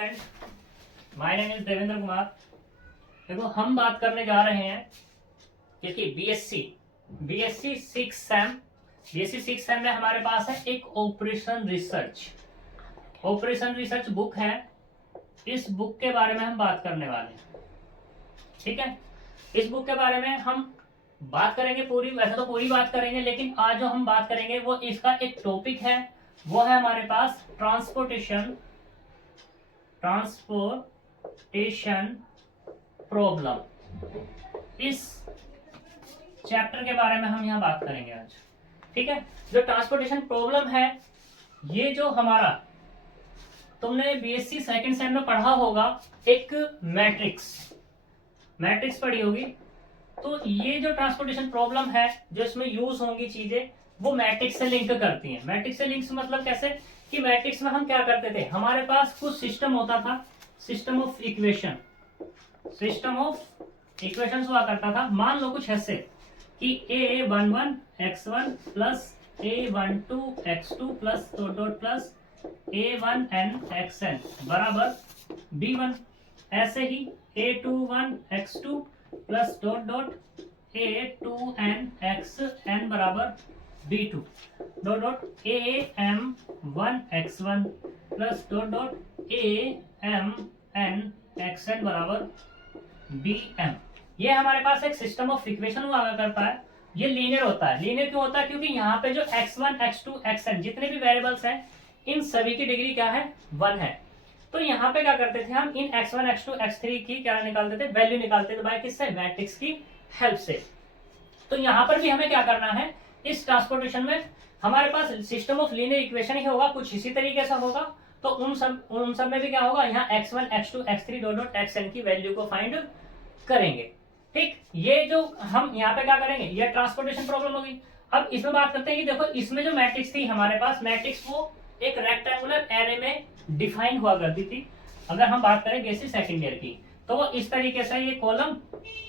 My name is Devendra Kumar. देखो हम बात करने जा रहे हैं क्योंकि बीएससी सिक्स सेम में हमारे पास है एक ऑपरेशन रिसर्च बुक है। इस बुक के बारे में हम बात करने वाले हैं, ठीक है। इस बुक के बारे में हम बात करेंगे पूरी, वैसे तो पूरी बात करेंगे, लेकिन आज जो हम बात करेंगे वो इसका एक टॉपिक है, वो है हमारे पास ट्रांसपोर्टेशन प्रॉब्लम। इस चैप्टर के बारे में हम यहाँ बात करेंगे आज, ठीक है। जो ट्रांसपोर्टेशन प्रॉब्लम है, ये जो हमारा तुमने बीएससी सेकंड सेम में पढ़ा होगा, एक मैट्रिक्स पढ़ी होगी। तो ये जो ट्रांसपोर्टेशन प्रॉब्लम है, जो इसमें यूज होंगी चीजें, वो मैट्रिक्स से लिंक करती हैं। मैट्रिक्स से लिंक मतलब कैसे कि मैट्रिक्स में हम क्या करते थे, हमारे पास कुछ सिस्टम होता था, सिस्टम ऑफ इक्वेशन हुआ करता था। मान लो कुछ ऐसे कि a11 x1 plus a12 x2 plus plus a1n xn बराबर b1। ऐसे ही a21 x2 plus a2n xn बराबर b2 am1 x1 plus amn xn बराबर bm। ये हमारे पास एक सिस्टम ऑफ इक्वेशन हुआ करता है। ये लीनियर होता है। लीनियर क्यों होता है? क्योंकि यहाँ पे जो x1 x2 xn जितने भी वेरिएबल्स हैं, इन सभी की डिग्री क्या है? 1 है। तो यहाँ पे क्या करते थे हम, इन x1 x2 x3 की क्या निकालते थे? वैल्यू निकालते थे। बाय किससे? मैट्रिक्स की हेल्प से। तो यहाँ पर भी हमें क्या करना है, इस ट्रांसपोर्टेशन में हमारे पास सिस्टम ऑफ लीनियर इक्वेशन ही होगा, कुछ इसी तरीके से होगा। तो उन सब में भी क्या होगा, यहाँ x1 x2 x3 xn की वैल्यू को फाइंड करेंगे, ठीक। ये जो हम यहाँ पे क्या करेंगे, ये ट्रांसपोर्टेशन प्रॉब्लम होगी। अब इसमें बात करते हैं कि देखो, इसमें जो मैट्रिक्स थी हमारे पास, मैट्रिक्स वो एक रेक्टेंगुलर एरे में डिफाइन हुआ करती थी। अगर हम बात करें बेसिक सेकंड ईयर की, तो वो इस तरीके से ये कॉलम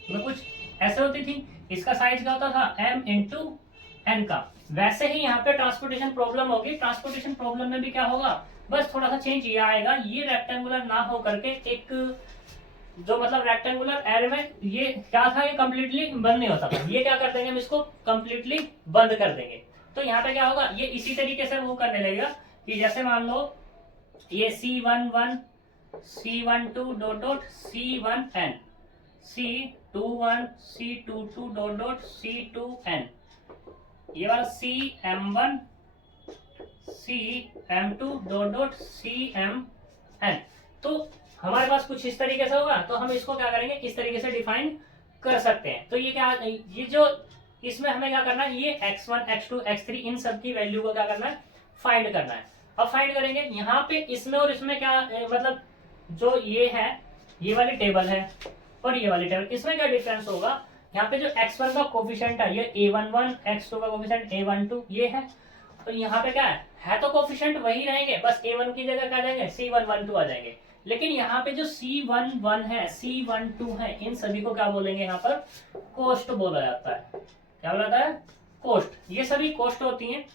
में कुछ ऐसे होती थी। इसका साइज क्या होता था? m इंटू n का। वैसे ही यहाँ पे ट्रांसपोर्टेशन प्रॉब्लम होगी। ट्रांसपोर्टेशन प्रॉब्लम में भी क्या होगा, बस थोड़ा सा चेंज ये आएगा, ये रेक्टेंगुलर ना हो करके एक जो मतलब रेक्टेंगुलर एरे में ये क्या था, ये कंप्लीटली बंद नहीं होता था। ये क्या कर देंगे, हम इसको कंप्लीटली बंद कर देंगे। तो यहाँ पे क्या होगा, ये इसी तरीके से वो करने लगेगा कि जैसे मान लो ये C11 C12 C1n C21 C22 C2n, ये वाला CM1 CM2 CMn। तो हमारे पास कुछ इस तरीके से होगा। तो हम इसको क्या करेंगे, इस तरीके से डिफाइन कर सकते हैं। तो ये क्या, ये जो इसमें हमें क्या करना है, ये x1 x2 x3 इन सब की वैल्यू को क्या करना है, फाइंड करना है। अब फाइंड करेंगे यहाँ पे, इसमें और इसमें क्या मतलब जो ये है, ये वाली टेबल है और ये वाली टेबल, इसमें क्या डिफरेंस होगा। यहाँ पे जो x1 का कोफिशिएंट है, ये a11, x2 का कोफिशिएंट a12 ये है। तो यहाँ पे क्या है तो कोफिशिएंट वही रहेंगे, बस a1 की जगह क्या आ जाएंगे, C112 आ जाएंगे। लेकिन यहाँ पे जो C11 है, C12 है, इन सभी को क्या बोलेंगे, यहाँ पर कोस्ट बोला जाता है। क्या बोला जाता है? कोस्ट। ये सभी कोस्ट होती हैं।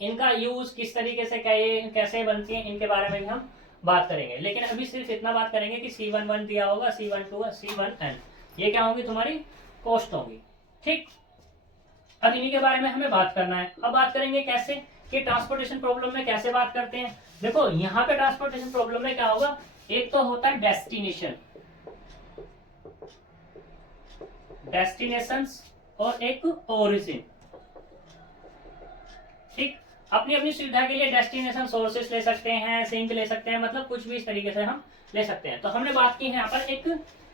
इनका यूज किस तरीके से कैसे बनती है, इनके बारे में भी हम बात करेंगे। लेकिन अभी सिर्फ इतना बात करेंगे कि C11 दिया होगा, C12 C1n, ये क्या होंगी, तुम्हारी कोस्ट होंगी, ठीक। अब इन्हीं के बारे में हमें बात करना है। अब बात करेंगे कैसे कि ट्रांसपोर्टेशन प्रॉब्लम में कैसे बात करते हैं। देखो यहाँ पे ट्रांसपोर्टेशन प्रॉब्लम में क्या होगा, एक तो होता है डेस्टिनेशंस और एक ओरिजिन, ठीक। अपनी अपनी सुविधा के लिए डेस्टिनेशन सोर्सेस ले सकते हैं, सिंक ले सकते हैं, मतलब कुछ भी इस तरीके से हम ले सकते हैं। तो हमने बात की है यहाँ पर एक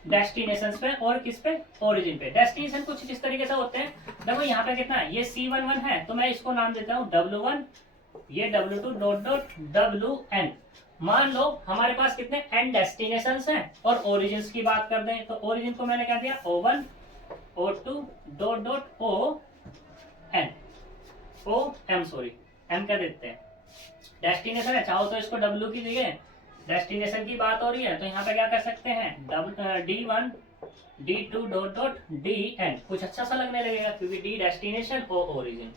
डेस्टिनेशन पे और किस पे, ओरिजिन पे। डेस्टिनेशन कुछ इस तरीके से होते हैं। देखो यहाँ पे कितना है, ये C11 है, तो मैं इसको नाम देता हूँ W1, ये W2 WN। मान लो हमारे पास कितने n डेस्टिनेशंस हैं और ओरिजिन की बात कर दें, तो ओरिजिन को मैंने क्या दिया, O1 O2 ON m क्या देते हैं, डेस्टिनेशन है। चाहो तो इसको W की जगह, डेस्टिनेशन की बात हो रही है तो यहाँ पे क्या कर सकते हैं, D1 D2 DN। कुछ अच्छा सा लगने लगेगा क्योंकि D डेस्टिनेशन और ओरिजिन।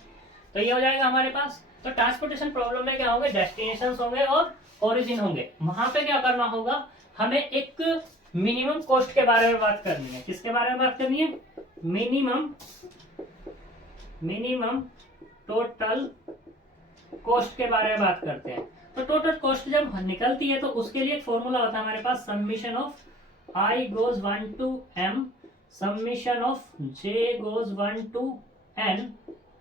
तो ये हो जाएगा हमारे पास। तो ट्रांसपोर्टेशन प्रॉब्लम में क्या होंगे, डेस्टिनेशन होंगे और ओरिजिन होंगे। वहां पे क्या करना होगा, हमें एक मिनिमम कॉस्ट के बारे में बात करनी है। किसके बारे में बात करनी है, मिनिमम टोटल कॉस्ट के बारे में बात करते हैं। तो टोटल कॉस्ट जब निकलती है तो उसके लिए एक फॉर्मूला होता है हमारे पास, summation of I goes 1 to m, summation of j goes 1 to n,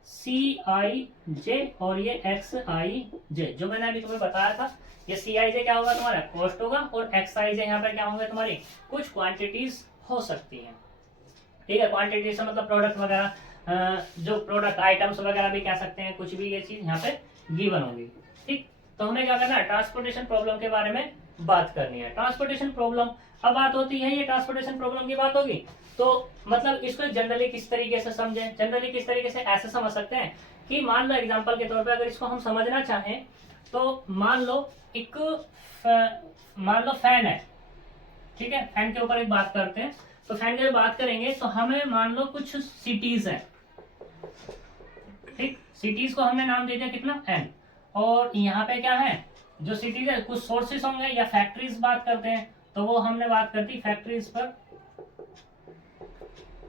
Cij और ये Xij जो मैंने अभी तुम्हें बताया था। ये Cij क्या होगा, तुम्हारा कॉस्ट होगा, और Xij यहाँ पर क्या होंगे, तुम्हारी कुछ क्वांटिटीज हो सकती हैं। ठीक है, क्वांटिटी से मतलब प्रोडक्ट वगैरह, जो प्रोडक्ट आइटम्स वगैरह भी कह सकते हैं, कुछ भी ये चीज यहाँ पे गिवन होगी। ठीक, तो हमें क्या करना है, ट्रांसपोर्टेशन प्रॉब्लम के बारे में बात करनी है। ट्रांसपोर्टेशन प्रॉब्लम अब बात होती है, ये ट्रांसपोर्टेशन प्रॉब्लम की बात होगी तो मतलब इसको जनरली किस तरीके से समझें, जनरली किस तरीके से ऐसे समझ सकते हैं कि मान लो एग्जांपल के तौर पे अगर इसको हम समझना चाहें तो मान लो फैन है। ठीक है, फैन के ऊपर एक बात करते हैं। तो फैन की बात करेंगे तो हमें मान लो कुछ सिटीज हैं। ठीक, सिटीज को हमने नाम दे दिया कितना, n, और यहाँ पे क्या है, जो सिटीज है कुछ सोर्सेस होंगे या फैक्ट्रीज बात करते हैं, तो वो हमने बात करती फैक्ट्रीज पर,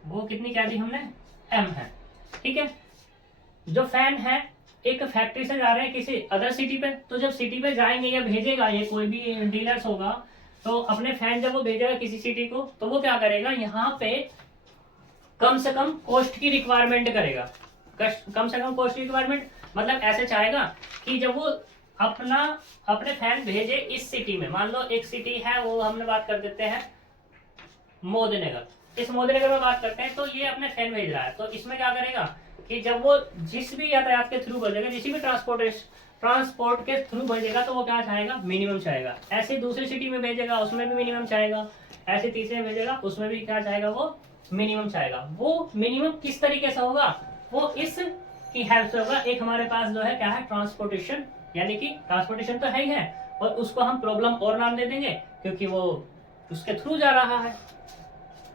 वो कितनी क्या दी हमने, m है। ठीक है, जो फैन है एक फैक्ट्री से जा रहे हैं किसी अदर सिटी पे, तो जब सिटी पे जाएंगे या भेजेगा, ये कोई भी डीलर्स होगा, तो अपने फैन जब वो भेजेगा किसी सिटी को, तो वो क्या करेगा, यहाँ पे कम से कम कॉस्ट की रिक्वायरमेंट करेगा। कम से कम कॉस्ट की रिक्वायरमेंट मतलब ऐसे चाहेगा कि जब वो अपने फैन भेजे इस सिटी में, मान लो एक सिटी है, वो हमने बात कर देते हैं मोदीनगर, इस मोदीनगर में बात करते हैं, तो ये अपने फैन भेज रहा है, तो इसमें क्या करेगा कि जब वो जिस भी यातायात के थ्रू भेजेगा, किसी भी ट्रांसपोर्ट के थ्रू भेजेगा, तो वो क्या चाहेगा, मिनिमम चाहेगा। ऐसे दूसरी सिटी में भेजेगा, उसमें भी मिनिमम चाहेगा, ऐसे तीसरे में भेजेगा, उसमें भी क्या चाहेगा, वो मिनिमम चाहेगा। वो मिनिमम किस तरीके से होगा, वो इस की हेल्प से होगा। एक हमारे पास जो है क्या है, ट्रांसपोर्टेशन, यानी कि ट्रांसपोर्टेशन तो है ही है, और उसको हम प्रॉब्लम और नाम दे देंगे क्योंकि वो उसके थ्रू जा रहा है।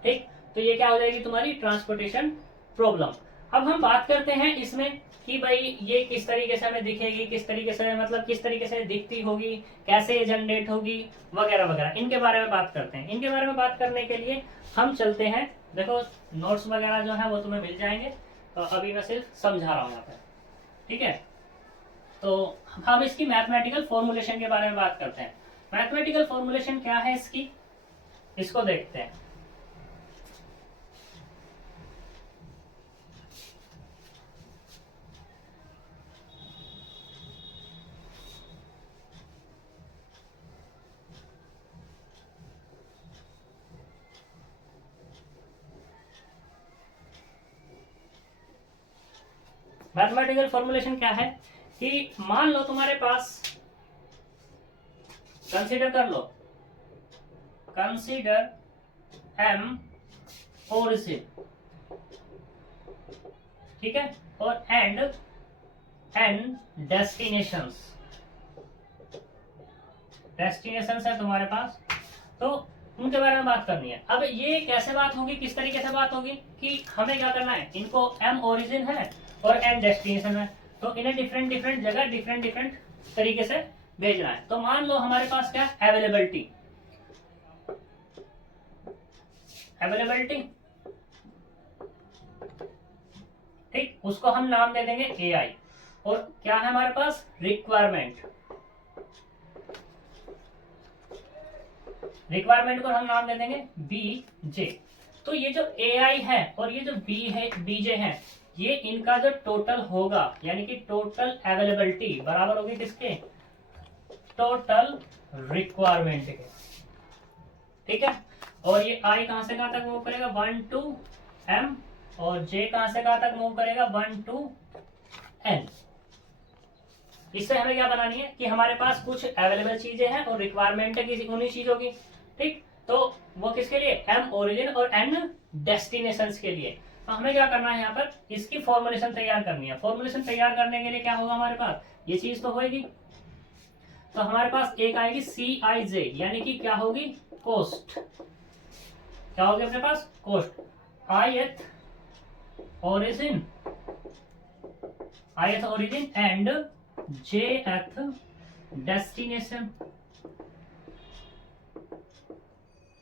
ठीक, तो ये क्या हो जाएगी, तुम्हारी ट्रांसपोर्टेशन प्रॉब्लम। अब हम बात करते हैं इसमें कि भाई ये किस तरीके से हमें दिखेगी, किस तरीके से मतलब किस तरीके से दिखती होगी, कैसे जनरेट होगी, वगैरह वगैरह, इनके बारे में बात करते हैं। इनके बारे में बात करने के लिए हम चलते हैं, देखो नोट्स वगैरह जो है वो तुम्हें मिल जाएंगे, तो अभी मैं सिर्फ समझा रहा हूँ यहाँ पे। ठीक है, तो हम इसकी मैथमेटिकल फॉर्मुलेशन के बारे में बात करते हैं। मैथमेटिकल फॉर्मुलेशन क्या है इसकी, इसको देखते हैं। मैथमेटिकल फॉर्मुलेशन क्या है कि मान लो तुम्हारे पास, कंसीडर कर लो, कंसीडर m ओरिजिन, ठीक है, और एंड n डेस्टिनेशंस है तुम्हारे पास, तो उनके बारे में बात करनी है। अब ये कैसे बात होगी, किस तरीके से बात होगी कि हमें क्या करना है, इनको m ओरिजिन है और n डेस्टिनेशन है, तो इन्हें डिफरेंट डिफरेंट जगह डिफरेंट डिफरेंट तरीके से भेजना है। तो मान लो हमारे पास क्या, अवेलेबिलिटी, ठीक, उसको हम नाम दे देंगे AI, और क्या है हमारे पास, रिक्वायरमेंट को हम नाम दे देंगे BJ। तो ये जो AI है और ये जो BJ है, ये इनका जो टोटल होगा, यानी कि टोटल अवेलेबिलिटी बराबर होगी किसके, टोटल रिक्वायरमेंट के। ठीक है, और ये I कहां से कहां तक मूव करेगा, 1 to M, और J कहां से कहां तक मूव करेगा, 1 to N। इससे हमें क्या बनानी है कि हमारे पास कुछ अवेलेबल चीजें हैं और रिक्वायरमेंट है किसी उन्हीं चीजों की। ठीक, तो वो किसके लिए, M ओरिजिन और N डेस्टिनेशंस के लिए। तो हमें क्या करना है, यहाँ पर इसकी फॉर्मुलेशन तैयार करनी है। फॉर्मुलेशन तैयार करने के लिए क्या होगा हमारे पास, ये चीज तो होगी, तो हमारे पास एक आएगी CIJ, यानी कि क्या होगी, कॉस्ट। क्या होगी अपने पास, cost. ith origin and jth destination.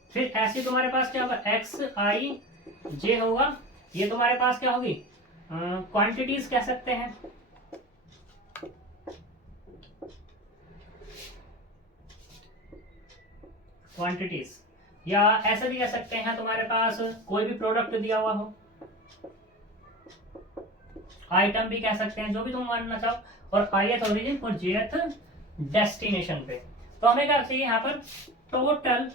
फिर ऐसे तुम्हारे पास क्या होगा, एक्स आई जे होगा, ये तुम्हारे पास क्या होगी, क्वांटिटीज कह सकते हैं। क्वांटिटीज, या ऐसे भी कह सकते हैं तुम्हारे पास कोई भी प्रोडक्ट दिया हुआ हो, आइटम भी कह सकते हैं, जो भी तुम मानना चाहो। और ith ओरिजिन और jth डेस्टिनेशन पे। तो हमें क्या चाहिए यहाँ पर, टोटल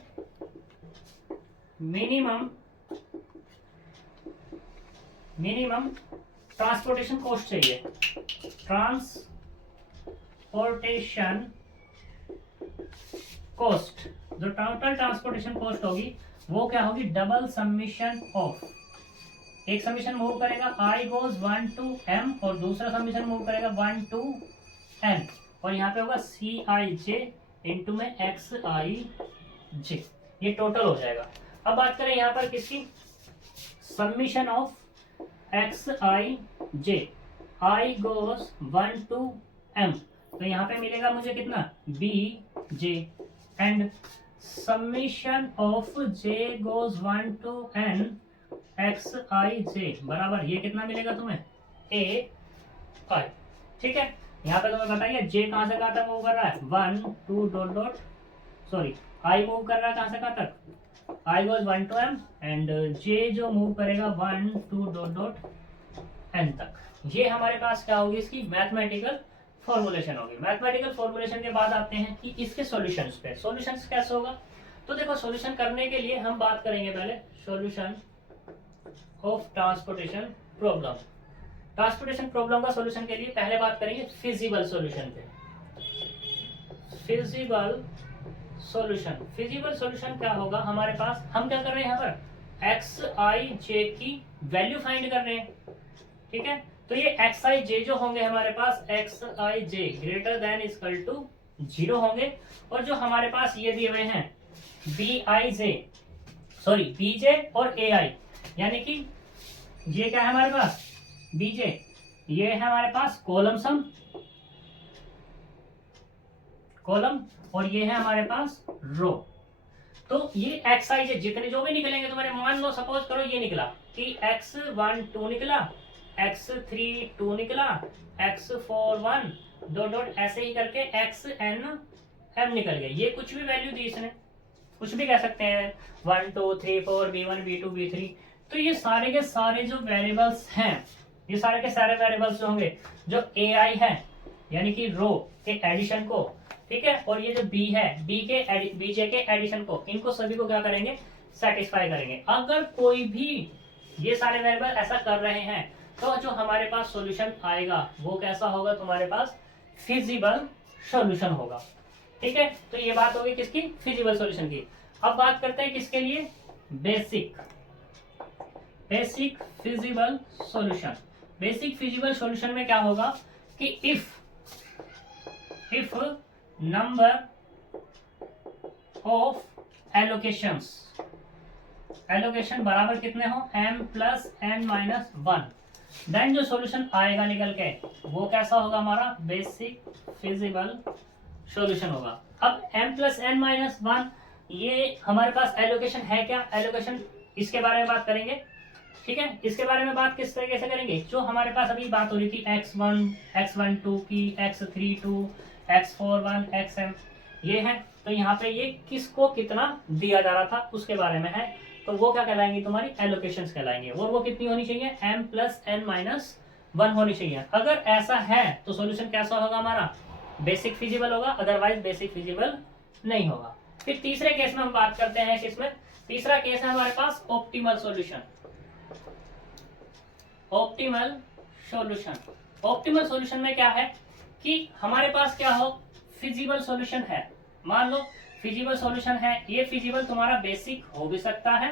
मिनिमम ट्रांसपोर्टेशन कॉस्ट चाहिए। ट्रांसपोर्टेशन कॉस्ट, जो टोटल ट्रांसपोर्टेशन कॉस्ट होगी वो क्या होगी, डबल समीशन ऑफ, एक समीशन मूव करेगा i गोज 1 to m और दूसरा समीशन मूव करेगा 1 to n, और यहाँ पे होगा सी आई जे इंटू में एक्स आई जे, ये टोटल हो जाएगा। अब बात करें यहाँ पर किसकी, summation of X I J, I goes 1 to m, तो यहाँ पे मिलेगा मुझे कितना, B J, and summation of J goes 1 to n X I J बराबर, ये कितना मिलेगा तुम्हें, ए आई। ठीक है, यहाँ पे तुम्हें बताइए जे कहाँ से कहाँ तक मूव कर रहा है, 1 2 dot dot, sorry I move कर रहा है कहाँ से कहाँ तक, आई गोज 1 to m, एंड जे जो मूव करेगा 1 2 डॉट डॉट एन तक। ये हमारे पास क्या होगी, इसकी मैथमेटिकल फॉर्मुलेशन होगी। मैथमेटिकल फॉर्मुलेशन के बाद आते हैं कि इसके सॉल्यूशंस पे। सॉल्यूशंस कैसे होगा, तो देखो सॉल्यूशन करने के लिए हम बात करेंगे पहले solution of transportation problem. Transportation problem का सॉल्यूशन के लिए पहले बात करेंगे फिजिबल सॉल्यूशन पे। फिजिबल सॉल्यूशन, फिजिबल सॉल्यूशन क्या होगा हमारे पास, हम क्या कर रहे हैं यहाँ पर, एक्स आई जे की वैल्यू फाइंड कर रहे हैं। ठीक है, तो ये एक्स आई जे जो होंगे हमारे पास, X I J greater than equal to 0 होंगे, और जो हमारे पास ये दिए हुए हैं B I J, sorry B J और ए आई, यानी कि ये क्या है हमारे पास, बीजे, ये है हमारे पास कॉलम सम, कॉलम, और ये है हमारे पास रो। तो ये एक्स आई जे जितने जो भी निकलेंगे तुम्हारे, मान लो सपोज करो ये निकला कि x1 2 निकला, x3 2 निकला, x4 1 डॉट डॉट, ऐसे ही करके xn m निकल गए। ये कुछ भी वैल्यू दी इसने, कुछ भी कह सकते हैं 1 2 3 4 b1 b2 b3। तो ये सारे के सारे जो वेरिएबल्स हैं, ये सारे के सारे वेरिएबल्स जो होंगे, जो ए आई है यानी कि रो के एडिशन को, ठीक है, और ये जो बी है बीजे के एडिशन को, इनको सभी को क्या करेंगे, सेटिस्फाई करेंगे। अगर कोई भी ये सारे वेरिएबल ऐसा कर रहे हैं, तो जो हमारे पास सॉल्यूशन आएगा वो कैसा होगा, तुम्हारे पास फिजिबल सॉल्यूशन होगा। ठीक है, तो ये बात होगी किसकी, फिजिबल सॉल्यूशन की। अब बात करते हैं किसके लिए, basic feasible solution. Basic feasible solution में क्या होगा कि if number of allocations, allocation बराबर कितने हो, m plus n minus 1, then जो सॉल्यूशन आएगा निकल के वो कैसा होगा, हमारा बेसिक फिजिबल सॉल्यूशन होगा। अब m प्लस n माइनस 1 ये हमारे पास एलोकेशन है क्या, एलोकेशन इसके बारे में बात करेंगे। ठीक है, इसके बारे में बात किस तरीके से करेंगे, जो हमारे पास अभी बात हो रही थी x12 की, x32, x41, xm ये है, तो यहाँ पे ये किसको कितना दिया जा रहा था उसके बारे में है, तो वो क्या कहलाएंगे, तुम्हारी एलोकेशंस कहलाएंगे। और वो कितनी होनी चाहिए, m प्लस n माइनस 1 होनी चाहिए। अगर ऐसा है तो सॉल्यूशन कैसा होगा हमारा, बेसिक फिजिबल होगा, अदरवाइज बेसिक फिजिबल नहीं होगा। फिर तीसरे केस में हम बात करते हैं किसमें, तीसरा केस है हमारे पास optimal solution. Optimal solution, optimal solution में क्या है कि हमारे पास क्या हो, फिजिबल सॉल्यूशन है, मान लो फिजिबल सॉल्यूशन है, ये फिजिबल तुम्हारा बेसिक हो भी सकता है,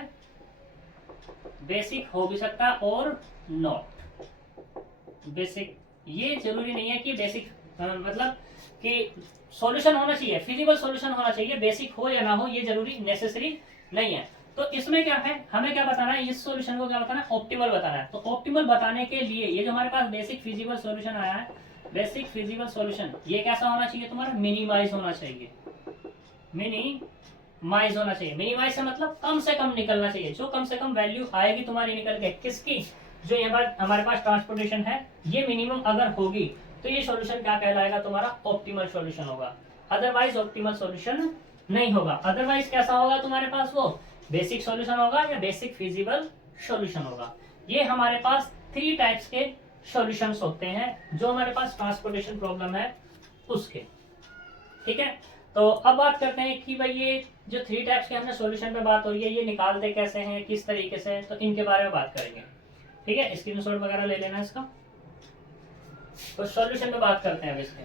बेसिक हो भी सकता है और नॉट बेसिक। ये जरूरी नहीं है कि बेसिक मतलब कि सॉल्यूशन होना चाहिए, फिजिबल सॉल्यूशन होना चाहिए, बेसिक हो या ना हो ये जरूरी नेसेसरी नहीं है। तो इसमें क्या है, हमें क्या बताना है, इस सॉल्यूशन को क्या बताना है, ऑप्टिमल बताना है। तो ऑप्टिमल बताने के लिए ये जो हमारे पास बेसिक फिजिबल सॉल्यूशन आया है, बेसिक फिजिबल सॉल्यूशन ये कैसा होना चाहिए तुम्हारा, मिनिमाइज होना चाहिए, मिनिमाइज होना चाहिए। मिनिमाइज से मतलब कम से कम निकलना चाहिए, जो कम से कम वैल्यू आएगी तुम्हारी निकल के, किसकी, जो यहाँ हमारे पास ट्रांसपोर्टेशन है ये मिनिमम अगर होगी तो ये सॉल्यूशन क्या कहलाएगा तुम्हारा, ऑप्टिमल सॉल्यूशन होगा। अदरवाइज ऑप्टिमल सॉल्यूशन नहीं होगा। अदरवाइज कैसा होगा तुम्हारे पास, वो बेसिक सॉल्यूशन होगा या बेसिक फिजिबल सॉल्यूशन होगा। ये हमारे पास 3 टाइप्स के सॉल्यूशंस होते हैं जो हमारे पास ट्रांसपोर्टेशन प्रॉब्लम है उसके। ठीक है, तो अब बात करते हैं कि भाई ये जो 3 टाइप्स के हमने सॉल्यूशन पे बात हो रही है ये निकालते कैसे हैं, किस तरीके से, तो इनके बारे में बात करेंगे। ठीक है, स्क्रीनशॉट वगैरह ले लेना इसका। तो सॉल्यूशन पे बात करते हैं अब इसके।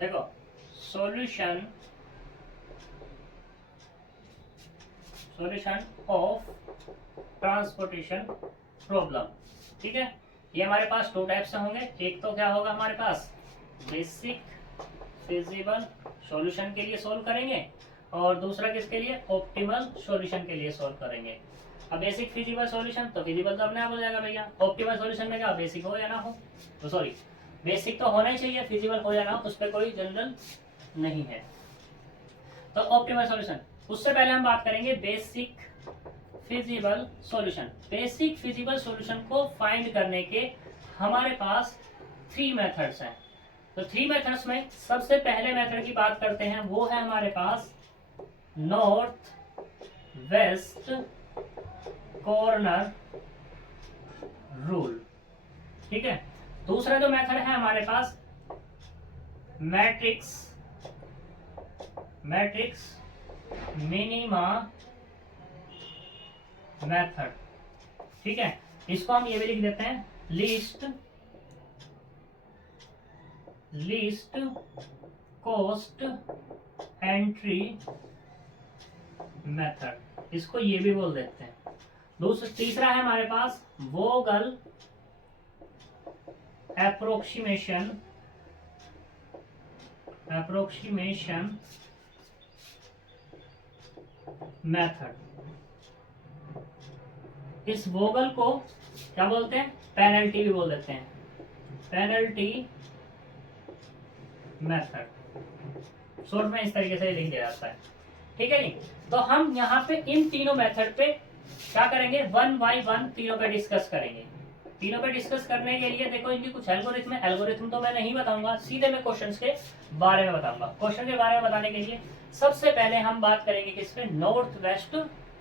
देखो सॉल्यूशन ऑफ ट्रांसपोर्टेशन प्रॉब्लम। ठीक है, ये हमारे पास 2 टाइप से होंगे। एक तो क्या होगा हमारे पास, बेसिक फिजिबल सॉल्यूशन के लिए सोल्व करेंगे, और दूसरा किसके लिए, ऑप्टिमल सॉल्यूशन के लिए सोल्व करेंगे। अब बेसिक फिजिबल सॉल्यूशन तो फिजिबल तो अपने आप हो जाएगा भैया, ऑप्टिमल सॉल्यूशन में क्या बेसिक हो या ना हो, तो सॉरी बेसिक तो होना ही चाहिए, फिजिबल हो या ना उस पर कोई जनरल नहीं है। तो ऑप्टिमल सॉल्यूशन, उससे पहले हम बात करेंगे basic feasible solution. Basic feasible solution को फाइंड करने के हमारे पास 3 मेथड्स हैं। तो 3 मेथड्स में सबसे पहले मेथड की बात करते हैं, वो है हमारे पास नॉर्थ वेस्ट कॉर्नर रूल। ठीक है, दूसरा जो मेथड है हमारे पास मैट्रिक्स मिनिमा मेथड। ठीक है, इसको हम ये भी लिख देते हैं लीस्ट कॉस्ट एंट्री मेथड, इसको ये भी बोल देते हैं। तीसरा है हमारे पास वोगल एप्रोक्सीमेशन मेथड। इस वोगल को क्या बोलते हैं, पेनल्टी भी बोल देते हैं, पेनल्टी मेथड। शॉर्ट में इस तरीके से लिख दिया जाता है। ठीक है नहीं, तो हम यहाँ पे इन तीनों मेथड पे क्या करेंगे, 1 बाय 1 तीनों पे डिस्कस करेंगे। तीनों पे डिस्कस करने के लिए देखो इनकी कुछ एल्गोरिथम है। एल्गोरिथम तो मैं नहीं बताऊंगा, सीधे मैं क्वेश्चंस के बारे में बताऊंगा। क्वेश्चन के बारे में बताने के लिए सबसे पहले हम बात करेंगे किस पे, नॉर्थ वेस्ट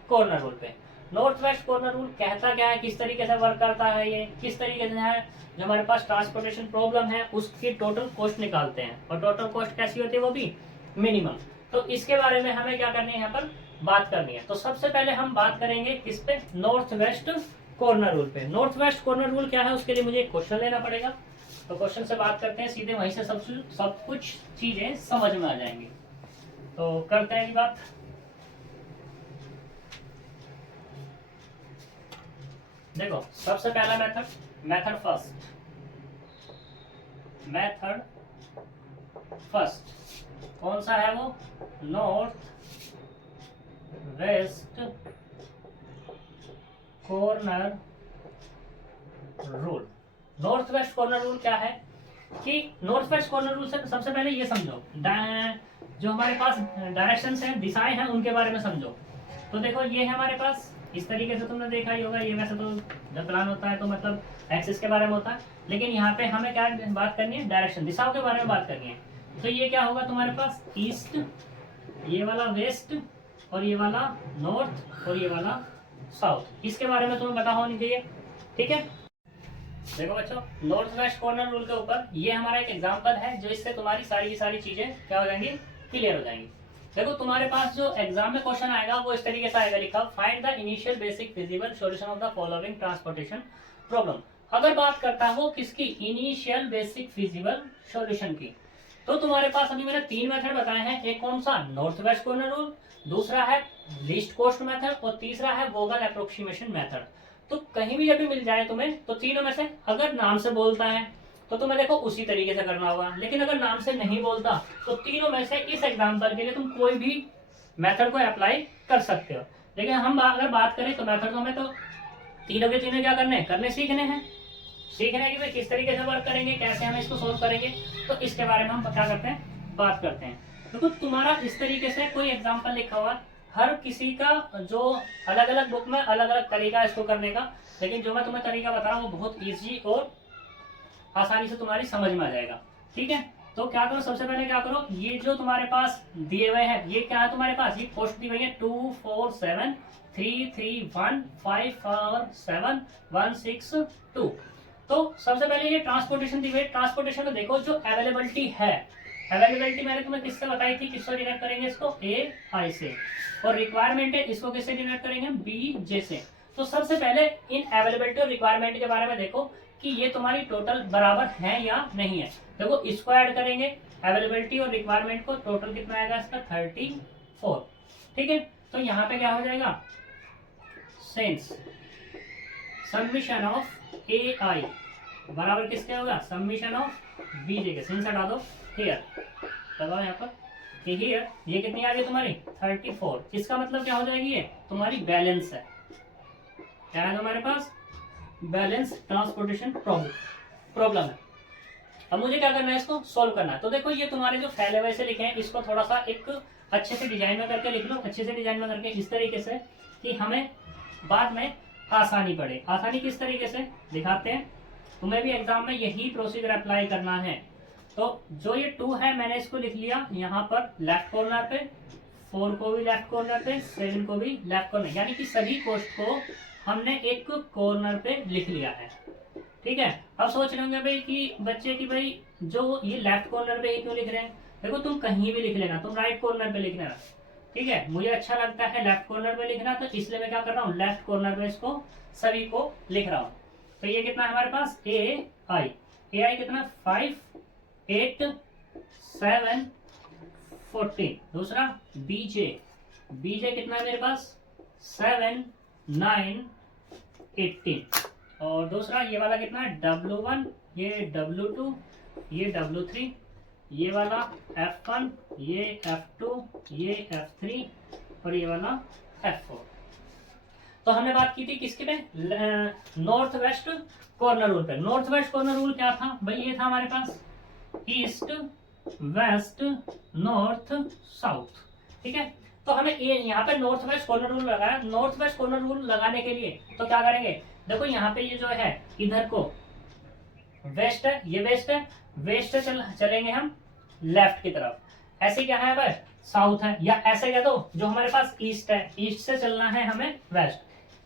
कॉर्नर रूल पे। नॉर्थ वेस्ट कॉर्नर रूल कहता क्या है, किस तरीके से वर्क करता है, ये किस तरीके से है, जो हमारे पास ट्रांसपोर्टेशन प्रॉब्लम है उसकी टोटल कॉस्ट निकालते हैं, और टोटल कॉस्ट कैसी होती है, वो भी मिनिमम। तो इसके बारे में हमें क्या करनी है, यहाँ पर बात करनी है। तो सबसे पहले हम बात करेंगे किस पे, नॉर्थ वेस्ट कॉर्नर रूल पे। नॉर्थ वेस्ट कॉर्नर रूल क्या है, उसके लिए मुझे एक क्वेश्चन लेना पड़ेगा। तो क्वेश्चन से बात करते हैं, सीधे वहीं से सब कुछ चीजें समझ में आ जाएंगी। तो करते हैं ये बात। देखो सबसे पहला मेथड फर्स्ट कौन सा है, वो north west corner rule. North west corner rule क्या है कि नॉर्थ वेस्ट कॉर्नर रूल से सबसे पहले ये समझो, जो हमारे पास डायरेक्शंस हैं, दिशाएं हैं, उनके बारे में समझो। तो देखो ये है हमारे पास, इस तरीके से तुमने देखा ही होगा। ये वैसे तो जब प्लान होता है तो मतलब एक्सिस के बारे में होता है, लेकिन यहाँ पे हमें क्या बात करनी है, डायरेक्शन, दिशाओं के बारे में बात करनी है। तो ये क्या होगा तुम्हारे पास, ईस्ट, ये वाला वेस्ट, और ये वाला नॉर्थ, और ये वाला साउथ। इसके बारे में तुम्हें पता होनी चाहिए। ठीक है, देखो बच्चों, नॉर्थ वेस्ट कॉर्नर रूल के ऊपर ये हमारा एक एग्जांपल है, जो इससे तुम्हारी सारी की सारी चीजें क्या हो जाएंगी, क्लियर हो जाएंगी। देखो तुम्हारे पास जो एग्जाम में क्वेश्चन आएगा वो इस तरीके से आएगा लिखा, find the initial basic feasible solution of the following transportation problem. अगर बात करता है वो किसकी, इनिशियल बेसिक फिजिबल सॉल्यूशन की, तो तुम्हारे पास अभी मैंने 3 मेथड बताए हैं, एक कौन सा, नॉर्थ वेस्ट कॉर्नर रूल, दूसरा है लीस्ट कॉस्ट मेथड और तीसरा है वोगल अप्रोक्सीमेशन मेथड। तो कहीं भी जब भी मिल जाए तुम्हें तो तीनों में से अगर नाम से बोलता है तो तुम्हें देखो उसी तरीके से करना होगा, लेकिन अगर नाम से नहीं बोलता तो तीनों में से इस एग्जाम्पल के लिए तुम कोई भी मेथड को अप्लाई कर सकते हो। लेकिन हम अगर बात करें तो मेथड तो हमें तो तीनों के तीनों क्या करने सीखने हैं, सीखने की भाई किस तरीके से वर्क करेंगे, कैसे हम इसको सोल्व करेंगे, तो इसके बारे में हम क्या करते हैं, बात करते हैं। देखो तुम्हारा इस तरीके से कोई एग्जाम्पल लिखा हुआ, हर किसी का जो अलग अलग बुक में अलग अलग तरीका है इसको करने का, लेकिन जो मैं तुम्हें तरीका बता रहा हूँ वो बहुत ईजी और आसानी से तुम्हारी समझ में आ जाएगा। ठीक है, तो क्या करो, सबसे पहले क्या करो, ये जो तुम्हारे पास दिए हुए हैं ये क्या है तुम्हारे पास, ये पोस्ट दी हुई है 2 4 7 3 3 1 5 4 7 1 6 2। तो सबसे पहले ये ट्रांसपोर्टेशन दी हुई है, ट्रांसपोर्टेशन में देखो जो अवेलेबिलिटी है, अवेलेबिलिटी मैंने तुम्हें किससे बताई थी, किससे डिनोट करेंगे इसको, ए आई से, और रिक्वायरमेंट है इसको किससे डिनोट करेंगे, बी जे से। तो सबसे पहले इन अवेलेबिलिटी और रिक्वायरमेंट के बारे में देखो कि ये तुम्हारी टोटल बराबर है या नहीं है। देखो इसको ऐड करेंगे अवेलेबिलिटी और रिक्वायरमेंट को, टोटल कितना आएगा इसका 34। ठीक है, तो यहाँ पे क्या हो जाएगा, सेंस सबमिशन ऑफ ए आई बराबर किसके होगा, सबमिशन ऑफ बी जे के, सेंस हटा दो, हियर लगाओ यहाँ पर कि हियर ये कितनी आ गई तुम्हारी 34। इसका मतलब क्या हो जाएगी, ये तुम्हारी बैलेंस है, क्या है तुम्हारे पास, बैलेंस ट्रांसपोर्टेशन प्रॉब्लम है। अब मुझे क्या करना है, इसको सॉल्व करना है। तो देखो ये तुम्हारे जो फैले हुए से लिखे हैं इसको थोड़ा सा एक अच्छे से डिजाइन में करके लिख लो, अच्छे से डिजाइन में करके इस तरीके से कि हमें बाद में आसानी पड़े। आसानी किस तरीके से दिखाते हैं, तुम्हें भी एग्जाम में यही प्रोसीजर अप्लाई करना है। तो जो ये 2 है मैंने इसको लिख लिया यहाँ पर लेफ्ट कॉर्नर पे, 4 को भी लेफ्ट कॉर्नर पे, 7 को भी लेफ्ट कॉर्नर, यानी कि सभी कोस्ट को हमने एक कॉर्नर पे लिख लिया है। ठीक है, अब सोच रहे होंगे भाई कि बच्चे की भाई जो ये लेफ्ट कॉर्नर पे ही क्यों लिख रहे हैं, देखो तुम कहीं भी लिख लेना, तुम राइट कॉर्नर पे लिख लेना। ठीक है, मुझे अच्छा लगता है लेफ्ट कॉर्नर पे लिखना, तो इसलिए मैं क्या कर रहा हूँ, लेफ्ट कॉर्नर पे इसको सभी को लिख रहा हूँ। तो ये कितना है हमारे पास, ए आई कितना 5 8 7 14। दूसरा बीजे कितना है मेरे पास 7 9 18। और दूसरा ये वाला कितना है W1, ये W2, ये W3, ये वाला F1, ये F2, ये F3 और ये वाला F4। तो हमने बात की थी किसके पे, नॉर्थ वेस्ट कॉर्नर रूल पे। नॉर्थ वेस्ट कॉर्नर रूल क्या था भाई, ये था हमारे पास ईस्ट वेस्ट नॉर्थ साउथ। ठीक है, तो हमें ये यहाँ पे नॉर्थ वेस्ट कॉर्नर रूल लगाया। नॉर्थ वेस्ट कॉर्नर रूल लगाने के लिए तो क्या करेंगे, देखो यहाँ पे ये जो है इधर को वेस्ट है, ये वेस्ट है, वेस्ट से चलेंगे हम लेफ्ट की तरफ, ऐसे क्या है भाई साउथ है, या ऐसे कह दो जो हमारे पास ईस्ट है, ईस्ट से चलना है हमें वेस्ट,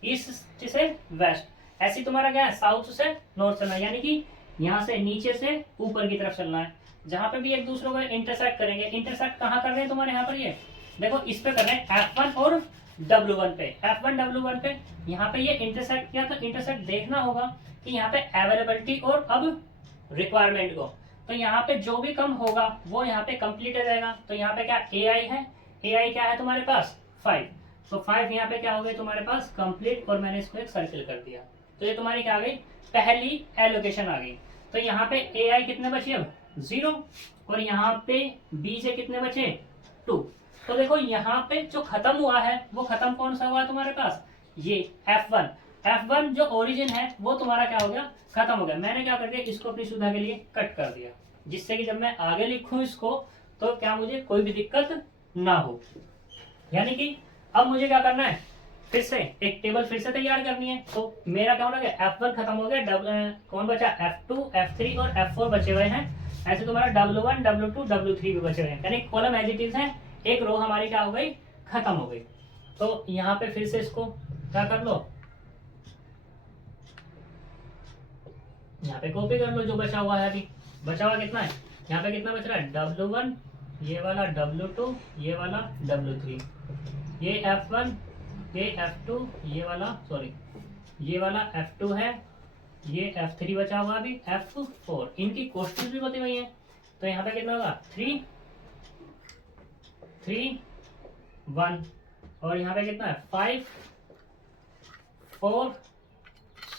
ईस्ट से वेस्ट, ऐसे तुम्हारा क्या है साउथ से नॉर्थ चलना है, यानी कि यहाँ से नीचे से ऊपर की तरफ चलना है। जहां पे भी एक दूसरे को इंटरसेक्ट करेंगे, इंटरसेक्ट कहाँ कर रहे हैं तुम्हारे यहाँ पर, ये देखो इस पे कर रहे हैं F1 और W1 पे, F1 W1 पे यहाँ पे ये इंटरसेक्ट किया, तो इंटरसेक्ट देखना होगा कि यहाँ पे अवेलेबिलिटी और अब रिक्वायरमेंट को, तो यहाँ पे जो भी कम होगा वो यहाँ पे कंप्लीट हो जाएगा। तो यहाँ पे क्या AI है, AI क्या है तुम्हारे पास 5, तो 5 यहाँ पे क्या हो गई तुम्हारे पास कंप्लीट, और मैंने इसको एक सर्किल कर दिया, तो ये तुम्हारी क्या आ गई पहली एलोकेशन आ गई। तो यहाँ पे AI कितने बचे अब 0, और यहाँ पे B से कितने बचे 2। तो देखो यहाँ पे जो खत्म हुआ है वो खत्म कौन सा हुआ है तुम्हारे पास, ये F1 जो ओरिजिन है वो तुम्हारा क्या हो गया, खत्म हो गया। मैंने क्या कर दिया, इसको अपनी सुविधा के लिए कट कर दिया, जिससे कि जब मैं आगे लिखूं इसको तो क्या मुझे कोई भी दिक्कत ना हो। यानी कि अब मुझे क्या करना है, फिर से एक टेबल फिर से तैयार करनी है। तो मेरा क्या हो गया, F1 खत्म हो गया, कौन बचा F2 F3 और F4 बचे हुए हैं। ऐसे तुम्हारा W1 W2 W3 भी बचे हुए हैं, यानी कॉलम एज इट इज है, एक रो हमारी क्या हो गई खत्म हो गई। तो यहाँ पे फिर से इसको क्या कर लो, यहाँ पे कॉपी कर लो जो बचा हुआ है। अभी बचा हुआ कितना है, यहाँ पे कितना बच रहा है W1, ये वाला W2, ये वाला W3, ये F1, ये F2, ये वाला सॉरी ये वाला F2 है, ये F3 बचा हुआ अभी F4। इनकी क्वेश्चंस भी बती हुई हैं, तो यहाँ पे कितना होगा 3 3 1 और यहाँ पे कितना है 5 4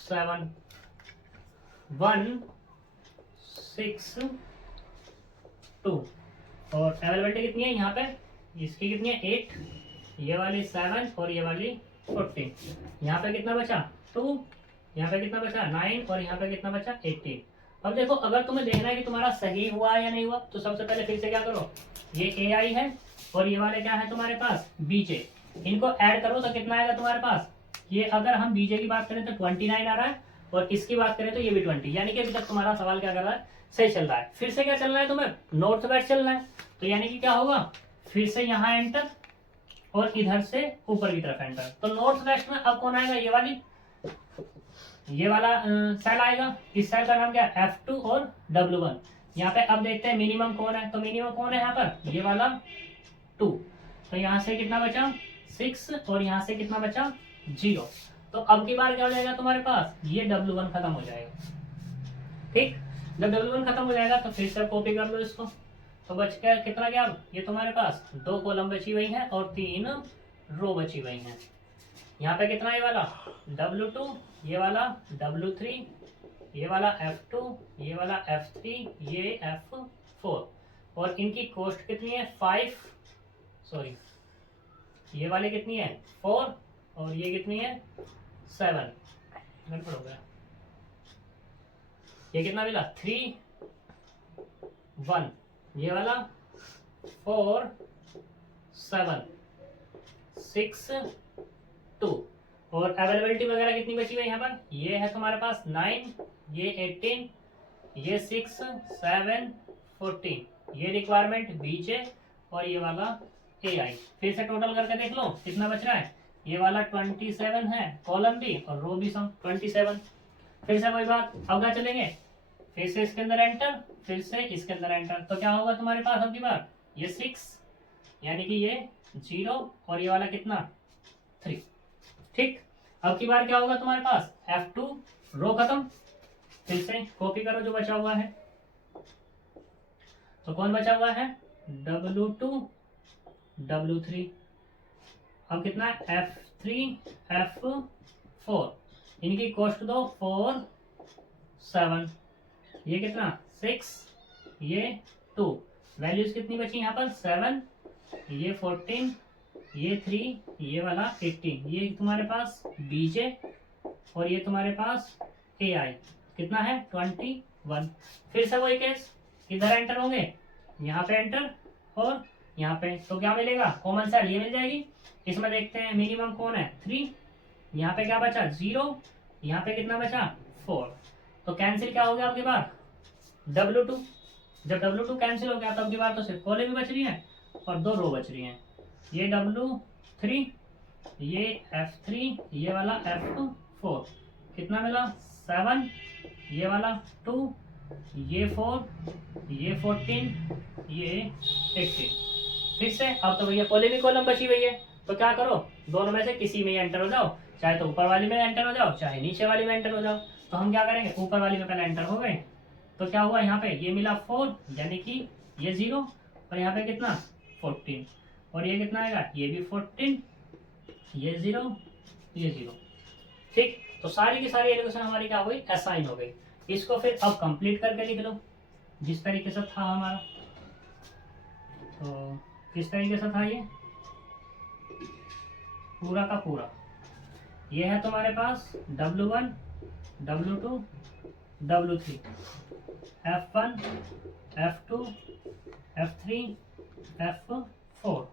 7 1 6 2 और अवेलेबिलिटी कितनी है यहाँ पे, इसकी कितनी है 8, ये वाली 7 और ये वाली 14। यहाँ पे कितना बचा 2, यहाँ पे कितना बचा 9 और यहाँ पे कितना बचा 18। अब देखो अगर तुम्हें देखना है कि तुम्हारा सही हुआ या नहीं हुआ तो सबसे पहले फिर से क्या करो, ये AI है और ये वाले क्या है तुम्हारे पास BJ, इनको ऐड करो तो कितना आएगा तुम्हारे पास। ये अगर हम BJ की बात करें तो 29 आ रहा है और इसकी बात करें तो ये भी 20, यानी कि अभी तक तुम्हारा सवाल क्या कर रहा है, सही चल रहा है। फिर से क्या चलना है तुम्हें, नॉर्थ वेस्ट चलना है, तो यानी कि क्या होगा फिर से यहाँ एंटर और इधर से ऊपर की तरफ एंटर। तो नॉर्थ वेस्ट में अब कौन आएगा, ये वाला सेल आएगा। इस सेल का नाम क्या है F2 और W1। यहाँ पे अब देखते हैं मिनिमम कौन है, तो मिनिमम कौन है यहाँ पर, ये वाला 2। तो यहाँ से कितना बचा 6 और यहाँ से कितना बचा 0। तो अब की बार क्या हो जाएगा तुम्हारे पास, ये W1 खत्म हो जाएगा। ठीक, जब W1 खत्म हो जाएगा तो फिर से कॉपी कर लो इसको। तो बच गया कितना, क्या ये तुम्हारे पास 2 कॉलम बची हुई है और 3 रो बची हुई है। यहाँ पे कितना, ये वाला W2, ये वाला W3, ये वाला F2, ये वाला F3, ये F4 और इनकी कॉस्ट कितनी है 5, सॉरी ये वाली कितनी है 4 और ये कितनी है 7, गड़बड़ हो गया। ये कितना मिला 3 1, ये वाला 4 7 6 2 और अवेलेबिलिटी वगैरह कितनी बची हुई है यहाँ पर, ये है तुम्हारे पास 9, ये 18, ये 6 7 14, ये रिक्वायरमेंट BJ और ये वाला AI। फिर से टोटल करके देख लो कितना बच रहा है, ये वाला 27 है, कॉलम भी और रो भी सम 27। फिर से वही बात, अब क्या चलेंगे, फिर से इसके अंदर एंटर, फिर से इसके अंदर एंटर, तो क्या होगा तुम्हारे पास अब की बार, ये 6 यानी कि ये 0 और ये वाला कितना 3। ठीक, अब की बार क्या होगा तुम्हारे पास F2 रो खत्म, फिर से कॉपी करो जो बचा हुआ है। तो कौन बचा हुआ है W2 W3, अब कितना है F3 F4, इनकी कॉस्ट दो 4 7, ये कितना 6, ये 2, वैल्यूज कितनी बची यहाँ पर 7, ये 14, ये 3, ये वाला 18, ये तुम्हारे पास BJ और ये तुम्हारे पास AI कितना है 21। फिर से वही केस, इधर एंटर होंगे, यहाँ पे एंटर और यहाँ पे, तो क्या मिलेगा कॉमन सेल ये मिल जाएगी। इसमें देखते हैं मिनिमम कौन है 3, यहाँ पे क्या बचा 0, यहाँ पे कितना बचा 4, तो कैंसिल क्या हो गया आपकी बार W2। जब W2 कैंसिल हो गया तब की बार तो सिर्फ कॉलम भी बच रही है और 2 रो बच रही हैं, ये W3, ये F3, ये वाला F4, कितना मिला 7, ये वाला 2, ये 4, ये 14, ये 18। फिर से अब तो भैया कॉलम ही कॉलम बची हुई है, तो क्या करो दोनों में से किसी में एंटर हो जाओ, चाहे तो ऊपर वाली में एंटर हो जाओ चाहे नीचे वाली में एंटर हो जाओ। तो हम क्या करेंगे, ऊपर वाली में पहले एंटर हो गए, तो क्या हुआ यहाँ पे ये मिला 4 यानी कि ये 0 और यहाँ पे कितना 14 और ये कितना आएगा, ये भी 14, ये 0, ये 0। ठीक, तो सारी की सारी एलोकेशन हमारी क्या हो गई, असाइन हो गई। इसको फिर अब कंप्लीट करके लिख लो जिस तरीके से था हमारा। तो किस तरीके से था ये पूरा का पूरा, ये है तुम्हारे पास W1 W2 W3 F1 F2 F3 F4।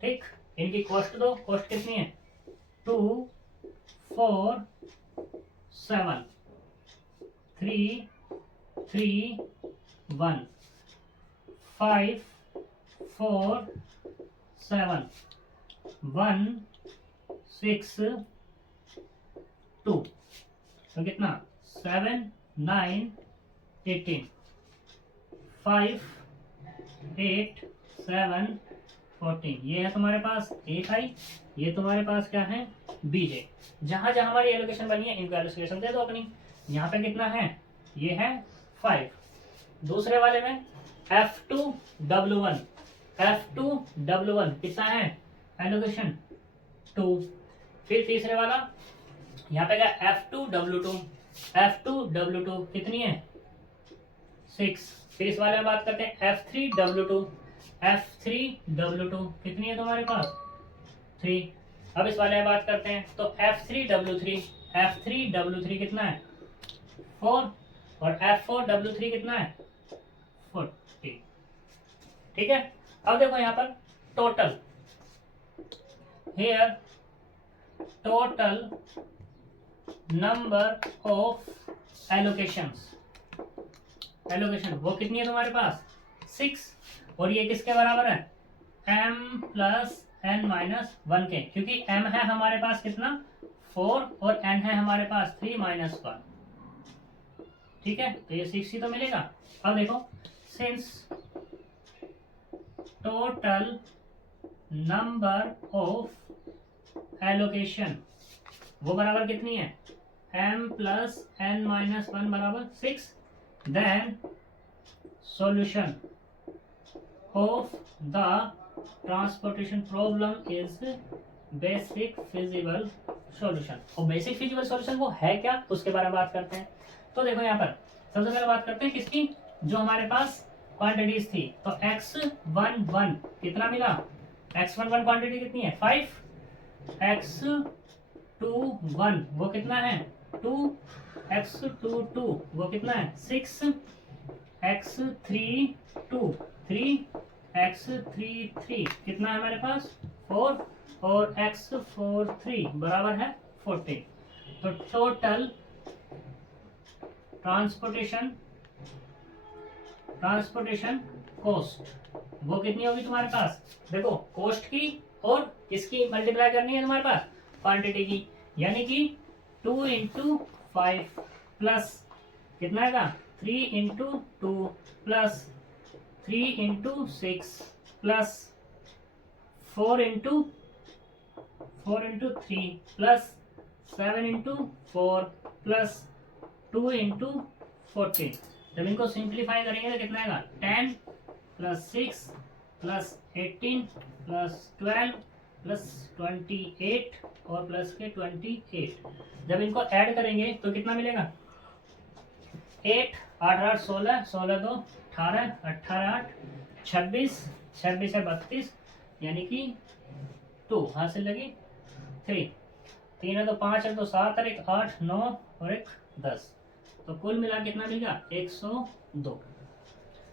ठीक, इनकी कॉस्ट दो, कॉस्ट कितनी है 2 4 7 3 3 1 5 4 7 1 6 2, तो कितना 7 9 18 5 8 7 14, ये है तुम्हारे पास AI, ये तुम्हारे पास क्या है BJ। जहां जहां हमारी एलोकेशन बनी है इनको एलोकेशन दे दो अपनी। यहाँ पे कितना है, ये है 5, दूसरे वाले में F2W1, F2W1 कितना है एलोकेशन 2। फिर तीसरे वाला यहाँ पे क्या F2W2, F2W2 कितनी है 6। फिर इस वाले में बात करते हैं F3W2, F3W2 कितनी है तुम्हारे पास 3। अब इस वाले में बात करते हैं तो F3W3, F3W3 कितना है 4 और F4W3 कितना है 40। ठीक है। अब देखो यहाँ पर total, here total number of allocations, allocation वो कितनी है तुम्हारे पास 6 और ये किसके बराबर है m प्लस n माइनस 1 के, क्योंकल m है हमारे पास कितना 4 और n है हमारे पास 3 माइनस 1। ठीक है, तो ये 6 ही तो मिलेगा। अब देखो since total number of allocation वो बराबर कितनी है m प्लस n माइनस 1 बराबर 6, then solution of the transportation problem is basic feasible solution. और बेसिक फिजिबल सॉल्यूशन वो है क्या उसके बारे में बात करते हैं। तो देखो यहाँ पर सबसे पहले बात करते हैं किसकी, जो हमारे पास क्वांटिटीज थी। तो x11 कितना मिला, x11 क्वांटिटी कितनी है 5, x21 वो कितना है 2, x22 वो कितना है 6, x32 3, x33 कितना है हमारे पास 4 और x43 बराबर है 40। तो टोटल ट्रांसपोर्टेशन कॉस्ट वो कितनी होगी तुम्हारे पास, देखो कॉस्ट की और किसकी मल्टीप्लाई करनी है तुम्हारे पास क्वांटिटी की, यानी कि 2 × 5 प्लस कितना है 3 × 2 प्लस 3 × 6 प्लस 4 × 3 प्लस 7 × 4 प्लस 2 × 14। जब इनको सिंप्लीफाई करेंगे तो कितना आएगा 10 प्लस 6 प्लस 18 प्लस 12 प्लस 28 और प्लस के 28। जब इनको ऐड करेंगे तो कितना मिलेगा 8 8 8 16 16 2 18 18 8 26 26 है 32 यानी कि 2 हाथ से लगी 3 3 है तो 5 है तो 7 है 1 8 9 और 1 10। तो कुल मिला कितना मिलेगा 102।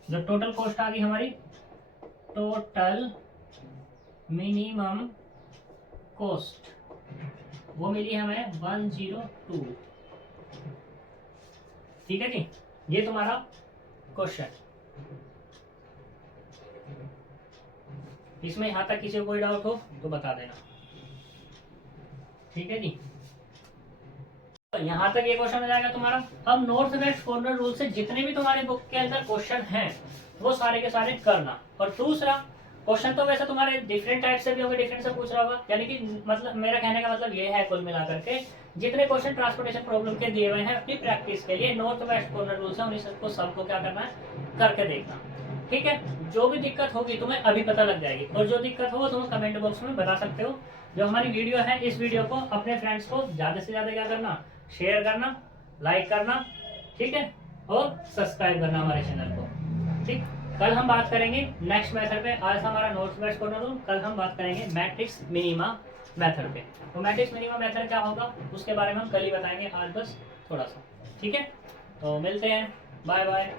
जो टोटल कॉस्ट आ गई हमारी, टोटल मिनिमम कॉस्ट वो मिली हमें 102। ठीक है जी, ये तुम्हारा क्वेश्चन। इसमें यहां तक किसी को कोई डाउट हो तो बता देना। ठीक है जी, यहाँ तक ये क्वेश्चन हो जाएगा तुम्हारा। अब नॉर्थ वेस्ट कॉर्नर रूल से जितने भी तुम्हारे बुक के अंदर क्वेश्चन हैं वो सारे के सारे करना। और दूसरा क्वेश्चन तो वैसे तुम्हारे डिफरेंट टाइप से भी होंगे, डिफरेंट से पूछ रहा होगा, यानी कि मतलब मेरा कहने का मतलब ये है कुल मिलाकर के जितने क्वेश्चन ट्रांसपोर्टेशन प्रॉब्लम के दिए हुए हैं अपनी प्रैक्टिस के लिए नॉर्थ वेस्ट कॉर्नर रूल से उन्हीं सबको सबको क्या करना है करके देखना। ठीक है, जो भी दिक्कत होगी तुम्हें अभी पता लग जाएगी, और जो दिक्कत हो तुम कमेंट बॉक्स में बता सकते हो। जो हमारी वीडियो है इस वीडियो को अपने फ्रेंड्स को ज्यादा से ज्यादा क्या करना, शेयर करना, लाइक करना, ठीक है, और सब्सक्राइब करना हमारे चैनल को। ठीक, कल हम बात करेंगे नेक्स्ट मेथड पे। आज हमारा नॉर्थ वेस्ट कॉर्नर रूल, कल हम बात करेंगे मैट्रिक्स मिनिमा मेथड पे। तो मैट्रिक्स मिनिमा मेथड क्या होगा उसके बारे में हम कल ही बताएंगे, आज बस थोड़ा सा। ठीक है, तो मिलते हैं, बाय बाय।